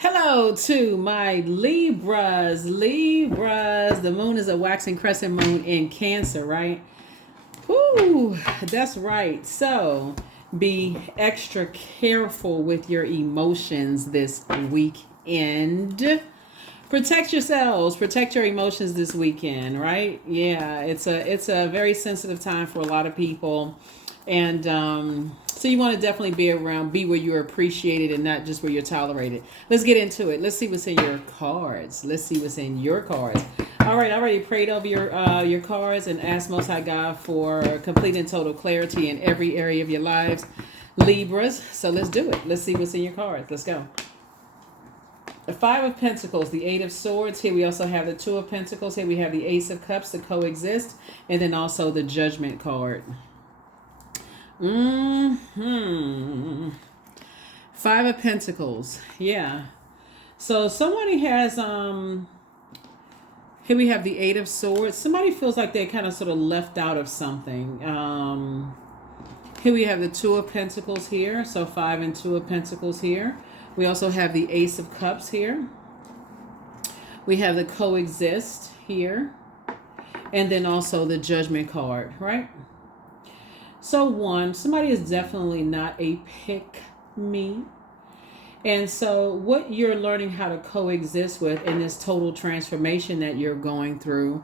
Hello to my Libras. Libras. The moon is a waxing crescent moon in Cancer, right? Whoo, that's right. So be extra careful with your emotions this weekend. Protect yourselves, protect your emotions this weekend, right? Yeah, it's a very sensitive time for a lot of people. And so you want to definitely be where you're appreciated and not just where you're tolerated. Let's get into it. Let's see what's in your cards. Let's see what's in your cards. All right, I already prayed over your cards and asked Most High God for complete and total clarity in every area of your lives, Libras. So let's do it. Let's see what's in your cards. Let's go. The Five of Pentacles, the Eight of Swords. Here we also have the Two of Pentacles. Here we have the Ace of Cups, the Coexist, and then also the Judgment card. Five of Pentacles. Yeah. So somebody has here we have the Eight of Swords. Somebody feels like they're kind of sort of left out of something. Here we have the Two of Pentacles here. So Five and Two of Pentacles here. We also have the Ace of Cups here. We have the Coexist here. And then also the Judgment card, right? So somebody is definitely not a pick me. And so what you're learning how to coexist with in this total transformation that you're going through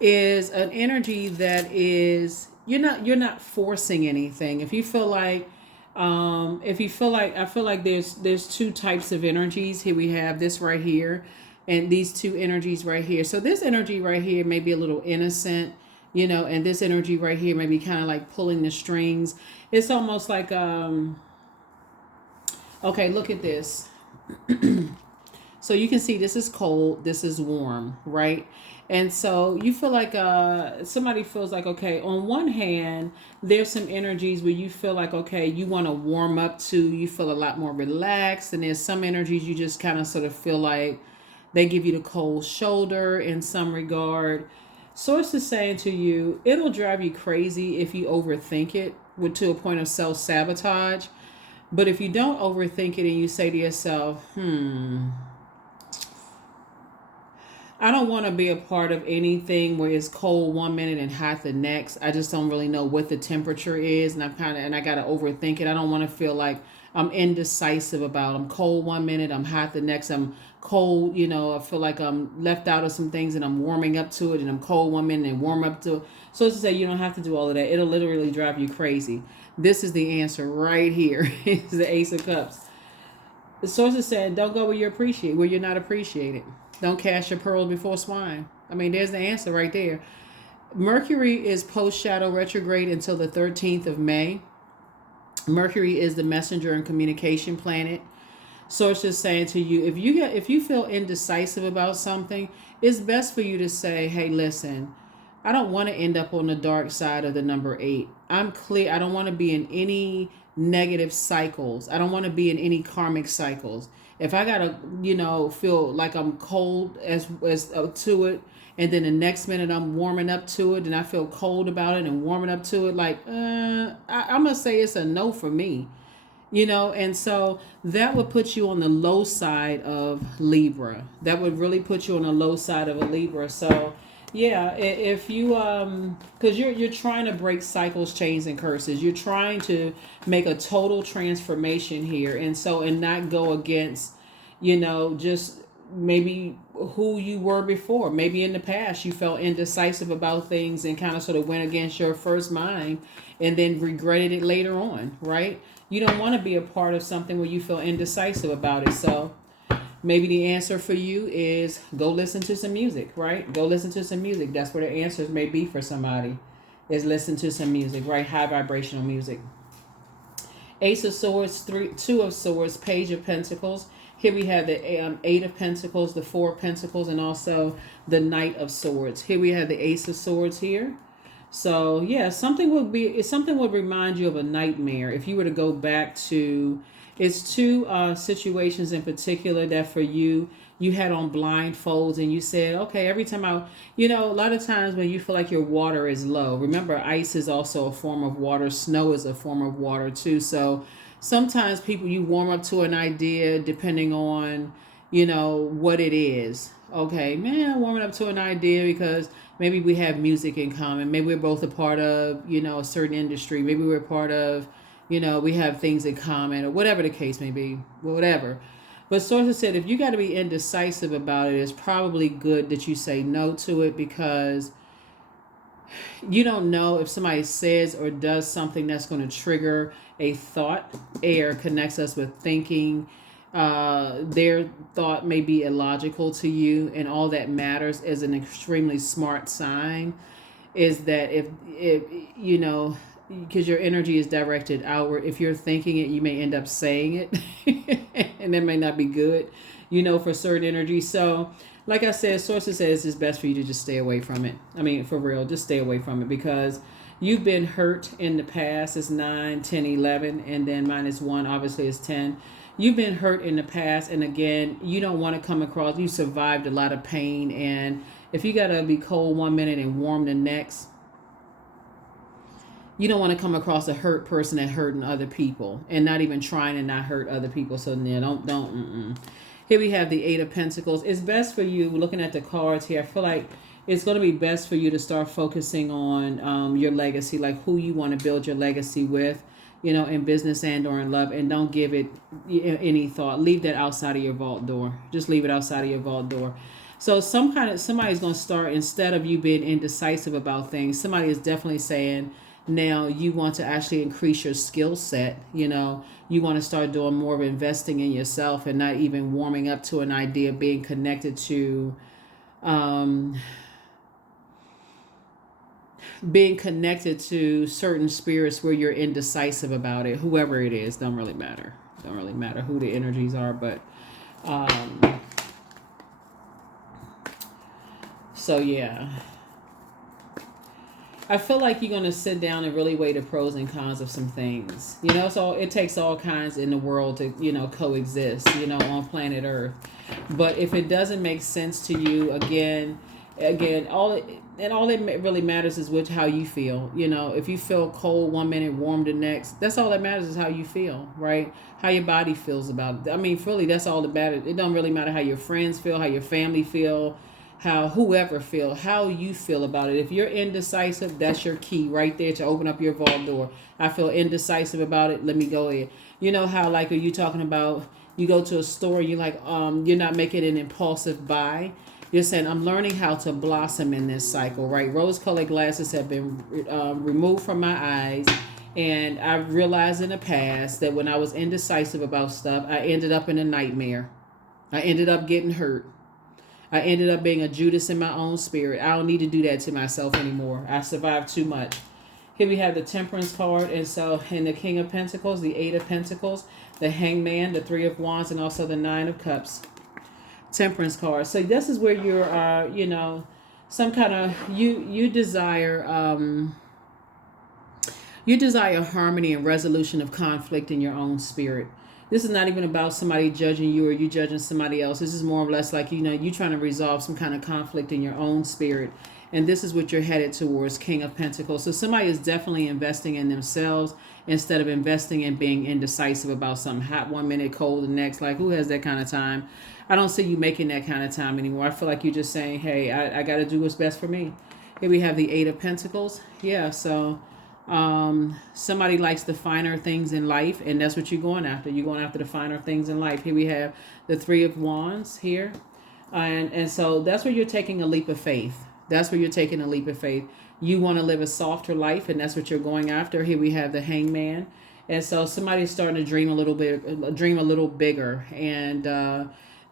is an energy that is you're not forcing anything. If you feel like I feel like there's two types of energies. Here we have this right here and these two energies right here. So this energy right here may be a little innocent, and this energy right here may be kind of like pulling the strings. It's almost like okay, look at this. So you can see this is cold, this is warm, right? And so you feel like somebody feels like, okay, on one hand, there's some energies where you feel like, okay, you want to warm up to, you feel a lot more relaxed. And there's some energies you just kind of sort of feel like they give you the cold shoulder in some regard. Source is saying to you, it'll drive you crazy if you overthink it to a point of self-sabotage. But if you don't overthink it and you say to yourself, I don't want to be a part of anything where it's cold one minute and hot the next. I just don't really know what the temperature is, and I got to overthink it. I don't want to feel like I'm indecisive about. I'm cold one minute, I'm hot the next. I'm cold, I feel like I'm left out of some things and I'm warming up to it, and I'm cold one minute and warm up to it. So it's to say you don't have to do all of that. It'll literally drive you crazy. This is the answer right here. It's the Ace of Cups. The source is saying, don't go where you're not appreciated. Don't cast your pearls before swine. I mean, there's the answer right there. Mercury is post-shadow retrograde until the 13th of May. Mercury is the messenger and communication planet. Source is saying to you, if you feel indecisive about something, it's best for you to say, hey, listen, I don't want to end up on the dark side of the number 8. I'm clear. I don't want to be in any negative cycles. I don't want to be in any karmic cycles. If I gotta, feel like I'm cold as to it, and then the next minute I'm warming up to it, and I feel cold about it and warming up to it, like I'm gonna say it's a no for me, And so that would put you on the low side of Libra. That would really put you on the low side of a Libra. So yeah, if you because you're trying to break cycles, chains, and curses. You're trying to make a total transformation here, and not go against, just maybe who you were before. Maybe in the past you felt indecisive about things and kind of sort of went against your first mind, and then regretted it later on, right? You don't want to be a part of something where you feel indecisive about it. So maybe the answer for you is go listen to some music, right? Go listen to some music. That's where the answers may be for somebody, is listen to some music, right? High vibrational music. Ace of Swords, Two of Swords, Page of Pentacles. Here we have the Eight of Pentacles, the Four of Pentacles, and also the Knight of Swords. Here we have the Ace of Swords here. So yeah, something would remind you of a nightmare if you were to go back to. It's two situations in particular that for you had on blindfolds, and you said, okay, every time a lot of times when you feel like your water is low, remember ice is also a form of water, snow is a form of water too. So sometimes you warm up to an idea depending on, what it is. Okay, man, warming up to an idea because maybe we have music in common. Maybe we're both a part of, a certain industry. Maybe we're part of, we have things in common or whatever the case may be, whatever. But sources said if you got to be indecisive about it, it's probably good that you say no to it because you don't know if somebody says or does something that's going to trigger a thought. Air connects us with thinking. Their thought may be illogical to you, and all that matters as an extremely smart sign is that if because your energy is directed outward, if you're thinking it, you may end up saying it, and that may not be good, for certain energy. So, like I said, sources says it's best for you to just stay away from it. I mean, for real, just stay away from it because you've been hurt in the past. It's 9, 10, 11, and then -1 obviously is 10. You've been hurt in the past, and again, you don't want to come across, you survived a lot of pain, and if you got to be cold 1 minute and warm the next, you don't want to come across a hurt person that hurting other people and not even trying to not hurt other people. So yeah, don't. Here we have the Eight of Pentacles. It's best for you, looking at the cards here, I feel like it's going to be best for you to start focusing on your legacy, like who you want to build your legacy with, in business and or in love, and don't give it any thought. Leave that outside of your vault door. Just leave it outside of your vault door. So somebody's going to start, instead of you being indecisive about things, somebody is definitely saying, now you want to actually increase your skill set. You want to start doing more of investing in yourself and not even warming up to an idea, being connected to certain spirits where you're indecisive about it. Whoever it is, don't really matter who the energies are, but so yeah, I feel like you're going to sit down and really weigh the pros and cons of some things. So it takes all kinds in the world to, coexist, on planet Earth. But if it doesn't make sense to you, again, all that really matters is how you feel. If you feel cold 1 minute, warm the next, that's all that matters is how you feel, right? How your body feels about it. I mean, really, that's all that matters. It don't really matter how your friends feel, how your family feel, how whoever feel, how you feel about it. If you're indecisive, that's your key right there to open up your vault door. I feel indecisive about it. Let me go in. How, like, are you talking about, you go to a store, you're like, you're not making an impulsive buy. You're saying, I'm learning how to blossom in this cycle, right? Rose-colored glasses have been removed from my eyes. And I realized in the past that when I was indecisive about stuff, I ended up in a nightmare. I ended up getting hurt. I ended up being a Judas in my own spirit. I don't need to do that to myself anymore. I survived too much. Here we have the Temperance card. And so in the King of Pentacles, the Eight of Pentacles, the Hangman, the Three of Wands, and also the Nine of Cups. Temperance card. So this is where you're, some kind of, you desire harmony and resolution of conflict in your own spirit. This is not even about somebody judging you or you judging somebody else. This is more or less like, you trying to resolve some kind of conflict in your own spirit. And this is what you're headed towards, King of Pentacles. So somebody is definitely investing in themselves instead of investing in being indecisive about something hot 1 minute, cold the next. Like, who has that kind of time? I don't see you making that kind of time anymore. I feel like you're just saying, hey, I got to do what's best for me. Here we have the Eight of Pentacles. Yeah, so somebody likes the finer things in life, and that's what you're going after. You're going after the finer things in life. Here we have the Three of Wands here. And so that's where you're taking a leap of faith. That's where you're taking a leap of faith. You want to live a softer life, and that's what you're going after. Here we have the Hangman. And so somebody's starting to dream a little bigger. And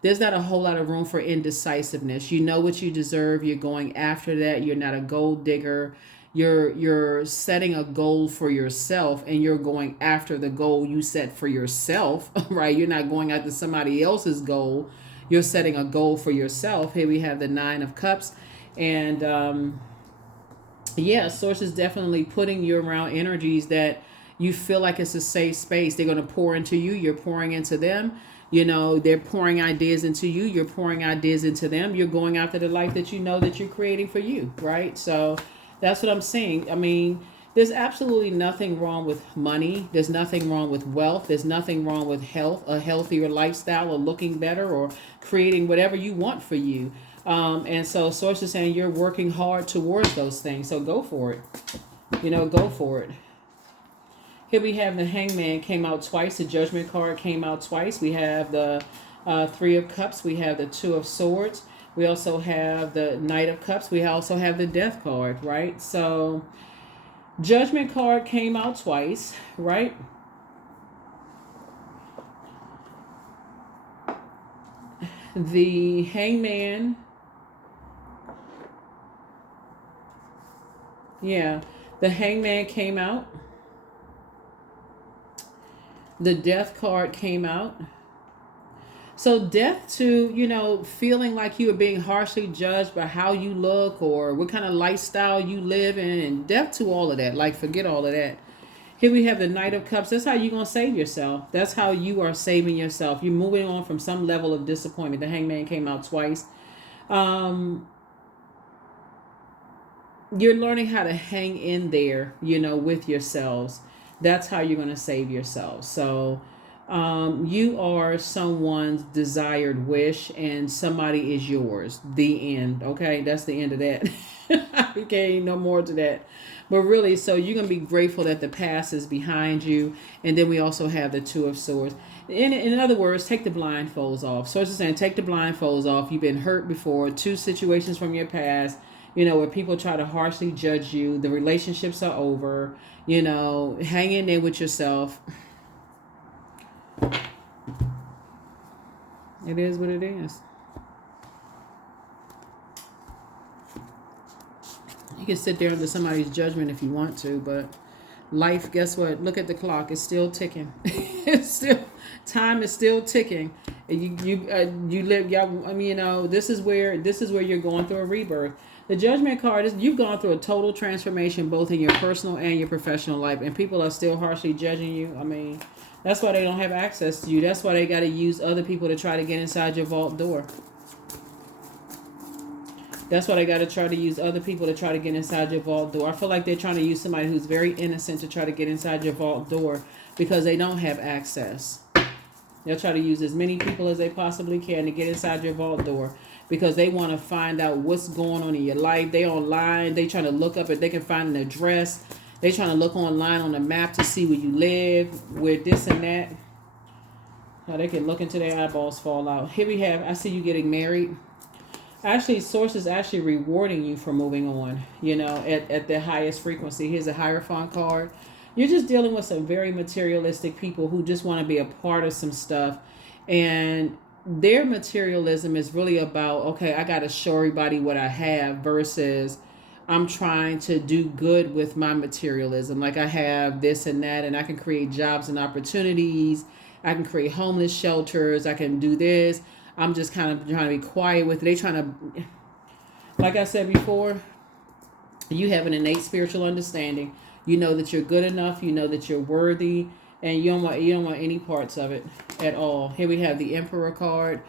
there's not a whole lot of room for indecisiveness. You know what you deserve. You're going after that. You're not a gold digger. You're setting a goal for yourself, and you're going after the goal you set for yourself, right? You're not going after somebody else's goal. You're setting a goal for yourself. Here we have the Nine of Cups. And Source is definitely putting you around energies that you feel like it's a safe space. They're going to pour into you. You're pouring into them. They're pouring ideas into you. You're pouring ideas into them. You're going after the life that you know that you're creating for you, right? So that's what I'm saying. I mean, There's absolutely nothing wrong with money. There's nothing wrong with wealth. There's nothing wrong with health, a healthier lifestyle, or looking better, or creating whatever you want for you. And so Source is saying you're working hard towards those things. So go for it. Go for it. Here we have the Hangman came out twice. The Judgment card came out twice. We have the Three of Cups. We have the Two of Swords. We also have the Knight of Cups. We also have the Death card, right? So Judgment card came out twice, right? The Hangman. Yeah, the Hangman came out. The Death card came out. So death to, feeling like you are being harshly judged by how you look or what kind of lifestyle you live in, and death to all of that. Like, forget all of that. Here we have the Knight of Cups. That's how you're going to save yourself. That's how you are saving yourself. You're moving on from some level of disappointment. The Hangman came out twice. You're learning how to hang in there, with yourselves. That's how you're going to save yourself. So you are someone's desired wish and somebody is yours. The end. Okay, that's the end of that. Okay, no more to that. But really, so you're going to be grateful that the past is behind you. And then we also have the Two of Swords. In other words, take the blindfolds off. So it's just saying, take the blindfolds off. You've been hurt before. 2 situations from your past, where people try to harshly judge you. The relationships are over. Hang in there with yourself. It is what it is. You can sit there under somebody's judgment if you want to, but life, guess what? Look at the clock. It's still ticking. Time is still ticking. You live, y'all. I mean, this is where you're going through a rebirth. The Judgment card is you've gone through a total transformation both in your personal and your professional life, and people are still harshly judging you. I mean, that's why they don't have access to you. That's why they got to use other people to try to get inside your vault door. That's why they got to try to use other people to try to get inside your vault door. I feel like they're trying to use somebody who's very innocent to try to get inside your vault door because they don't have access. They'll try to use as many people as they possibly can to get inside your vault door because they want to find out what's going on in your life. They online. They trying to look up if they can find an address. They trying to look online on the map to see where you live, where this and that. How they can look into their eyeballs fall out. Here we have, I see you getting married. Actually, Source is actually rewarding you for moving on, at the highest frequency. Here's a Hierophant card. You're just dealing with some very materialistic people who just want to be a part of some stuff. And their materialism is really about, okay, I got to show everybody what I have versus I'm trying to do good with my materialism. Like I have this and that, and I can create jobs and opportunities. I can create homeless shelters. I can do this. I'm just kind of trying to be quiet with it. They trying to, like I said before, you have an innate spiritual understanding. You know that you're good enough. You know that you're worthy, and you don't want any parts of it at all. Here we have the Emperor card.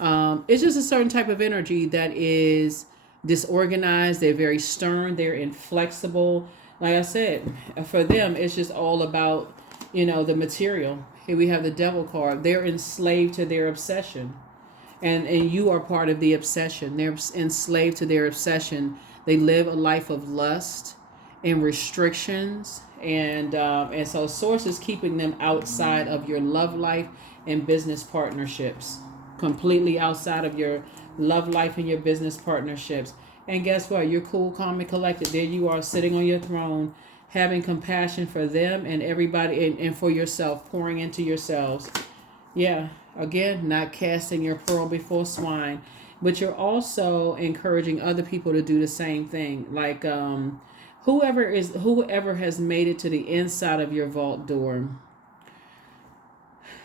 It's just a certain type of energy that is disorganized. They're very stern. They're inflexible. Like I said, for them, it's just all about, the material. Here we have the Devil card. They're enslaved to their obsession. And you are part of the obsession. They're enslaved to their obsession. They live a life of lust and restrictions. And so Source is keeping them outside of your love life and business partnerships. Completely outside of your love life and your business partnerships. And guess what? You're cool, calm, and collected. There you are sitting on your throne, having compassion for them and everybody and for yourself, pouring into yourselves. Yeah, again, not casting your pearl before swine. But you're also encouraging other people to do the same thing. Like whoever has made it to the inside of your vault door,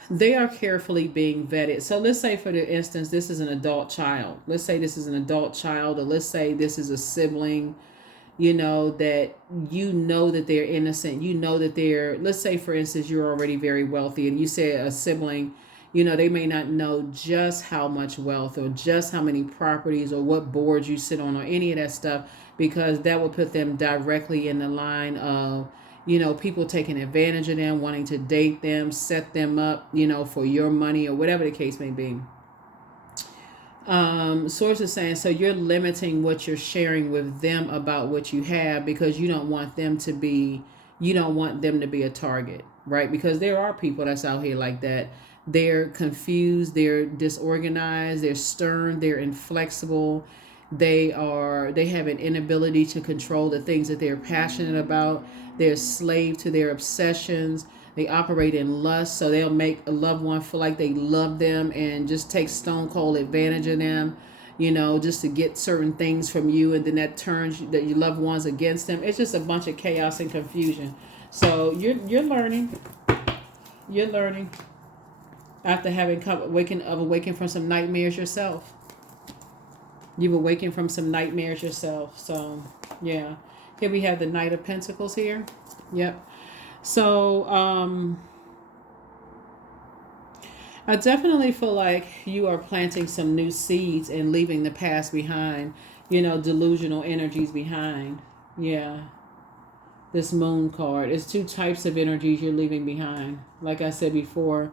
they are carefully being vetted. So let's say, for the instance, this is an adult child. Let's say this is an adult child, or let's say this is a sibling, that that they're innocent. That let's say, for instance, you're already very wealthy and you say a sibling, they may not know just how much wealth or just how many properties or what boards you sit on or any of that stuff. because that will put them directly in the line of, people taking advantage of them, wanting to date them, set them up, for your money or whatever the case may be. Source is saying, so you're limiting what you're sharing with them about what you have because you don't want them to be a target, right? Because there are people that's out here like that. They're confused, they're disorganized, they're stern, they're inflexible. They have an inability to control the things that they're passionate about. They're a slave to their obsessions. They operate in lust, so they'll make a loved one feel like they love them and just take stone cold advantage of them, just to get certain things from you, and then that turns your loved ones against them. It's just a bunch of chaos and confusion. So you're learning. You're learning after having awakened from some nightmares yourself. You've awakened from some nightmares yourself. So yeah, here we have the Knight of Pentacles here. Yep. So, I definitely feel like you are planting some new seeds and leaving the past behind, delusional energies behind. Yeah. This Moon card. It's two types of energies you're leaving behind. Like I said before,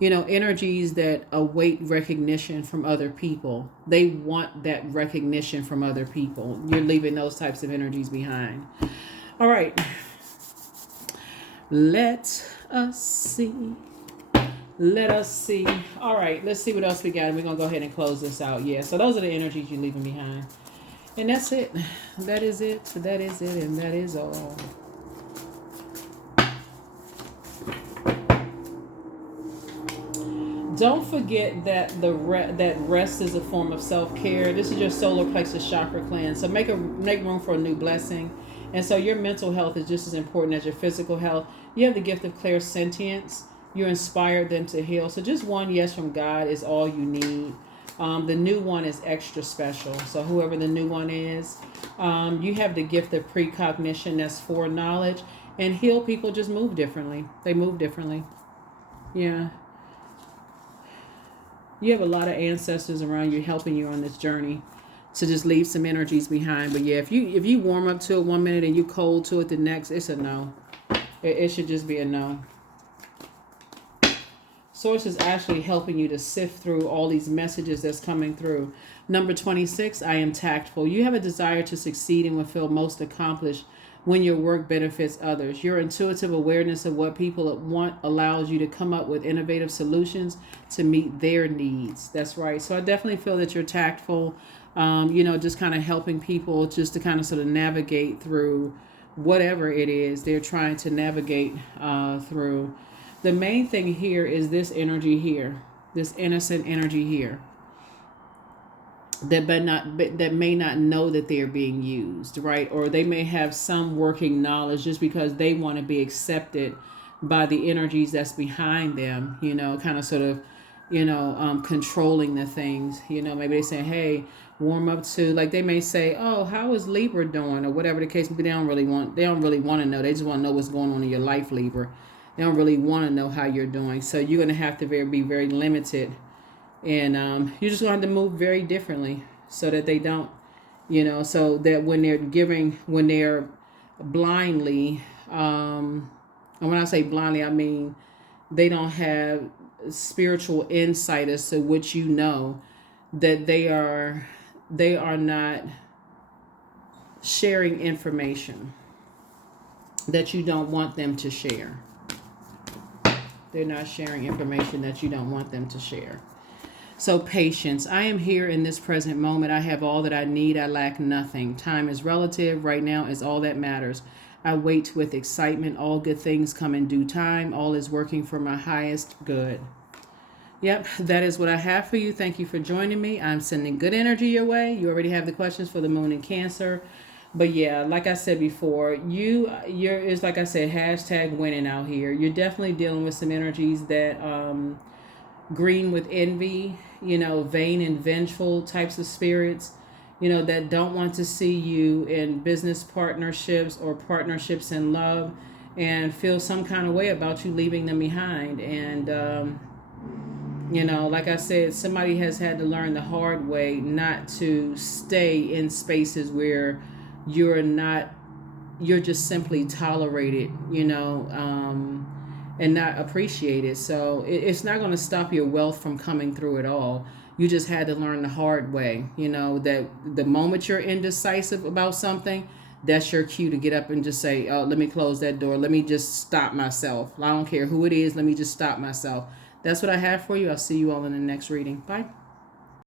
energies that await recognition from other people. They want that recognition from other people. You're leaving those types of energies behind. All right. Let us see. All right, let's see what else we got. And we're going to go ahead and close this out. Yeah, so those are the energies you're leaving behind. And that's it. That is it. That is it. And that is all. Don't forget that that rest is a form of self-care. This is your solar plexus chakra cleanse. So make room for a new blessing. And so your mental health is just as important as your physical health. You have the gift of clairsentience. You're inspired them to heal. So just one yes from God is all you need. The new one is extra special. So whoever the new one is, you have the gift of precognition. That's foreknowledge. And heal people just move differently. They move differently. Yeah. You have a lot of ancestors around you helping you on this journey to just leave some energies behind. But yeah, if you warm up to it one minute and you cold to it the next, it's a no. It should just be a no. Source is actually helping you to sift through all these messages that's coming through. Number 26, I am tactful. You have a desire to succeed and will feel most accomplished when your work benefits others. Your intuitive awareness of what people want allows you to come up with innovative solutions to meet their needs. That's right. So I definitely feel that you're tactful, just kind of helping people just to kind of sort of navigate through whatever it is they're trying to navigate through. The main thing here is this energy here, this innocent energy here, that may not know that they're being used, right? Or they may have some working knowledge just because they want to be accepted by the energies that's behind them, kind of sort of, controlling the things. Maybe they say, hey, warm up to, like they may say, oh, how is Libra doing, or whatever the case, but they don't really want to know. They just want to know what's going on in your life, Libra. They don't really want to know how you're doing. So you're going to have to be very limited. And you're just going to have to move very differently so that they don't, so that when they're blindly, and when I say blindly, I mean they don't have spiritual insight as to which that they are not sharing information that you don't want them to share. They're not sharing information that you don't want them to share. So patience. I am here in this present moment. I have all that I need. I lack nothing. Time is relative. Right now is all that matters. I wait with excitement. All good things come in due time. All is working for my highest good. Yep, that is what I have for you. Thank you for joining me. I'm sending good energy your way. You already have the questions for the moon in Cancer. But yeah, like I said before, it's like I said, hashtag winning out here. You're definitely dealing with some energies that green with envy, vain and vengeful types of spirits, that don't want to see you in business partnerships or partnerships in love and feel some kind of way about you leaving them behind. And, like I said, somebody has had to learn the hard way not to stay in spaces where you're not, you're just simply tolerated, and not appreciated. So it's not going to stop your wealth from coming through at all. You just had to learn the hard way, that the moment you're indecisive about something, that's your cue to get up and just say, oh, let me close that door. Let me just stop myself. I don't care who it is. Let me just stop myself. That's what I have for you. I'll see you all in the next reading. Bye.